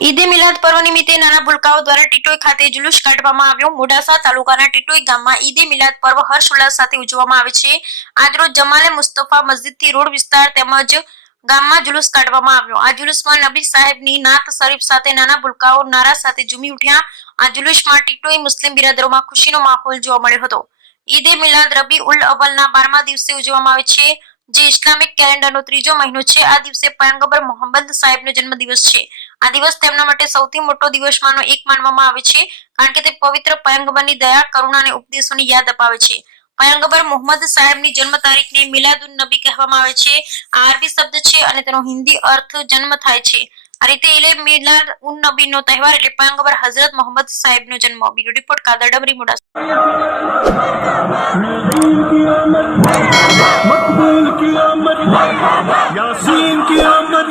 ઈદે મિલાદ પર્વ નિમિત્તે નાના ભૂલકાઓ દ્વારા ટીટોઈ ખાતે જુલુસ કાઢવામાં આવ્યો। મોડાસા તાલુકાના ટીટોઈ ગામમાં ઈદે મિલાદ પર્વ હર્ષોલ્લાસ સાથે ઉજવવામાં આવે છે। આજરોજ જમાલે મુસ્તફા મસ્જિદથી રોડ વિસ્તાર તેમજ ગામમાં જુલુસ કાઢવામાં આવ્યો। આ જુલુસમાં નબી સાહેબની નાત શરીફ સાથે નાના ભૂલકાઓ નારા સાથે ઝૂમી ઉઠ્યા। આ જુલુસમાં ટીટોઈ મુસ્લિમ બિરાદરોમાં ખુશીનો માહોલ જોવા મળ્યો હતો। ઈદે મિલાદ રબી ઉલ અવ્વલના 12મા દિવસે ઉજવવામાં આવે છે, જે ઇસ્લામિક કેલેન્ડરનો 3જો મહિનો છે। આ દિવસે પયગંબર મોહમ્મદ સાહેબનો જન્મદિવસ છે। આ દિવસ તેમના માટે સૌથી મોટો દિવસમાંનો એક માનવામાં આવે છે, કારણ કે તે પવિત્ર પયગંબરની દયા, કરુણા અને ઉપદેશોની યાદ અપાવે છે। પયગંબર મોહમ્મદ સાહેબની જન્મ તારીખને મિલાદુન નબી કહેવામાં આવે છે। આ અરબી શબ્દ છે અને તેનો હિન્દી અર્થ જન્મ થાય છે। આ રીતે ઈદે મિલાદ ઉન નબીનો તહેવાર એટલે પયગંબર હઝરત મોહમ્મદ સાહેબનો જન્મ। Bureau report Kadar ડમરી Modasa. मकबूल की आमद, यासीन की आमद।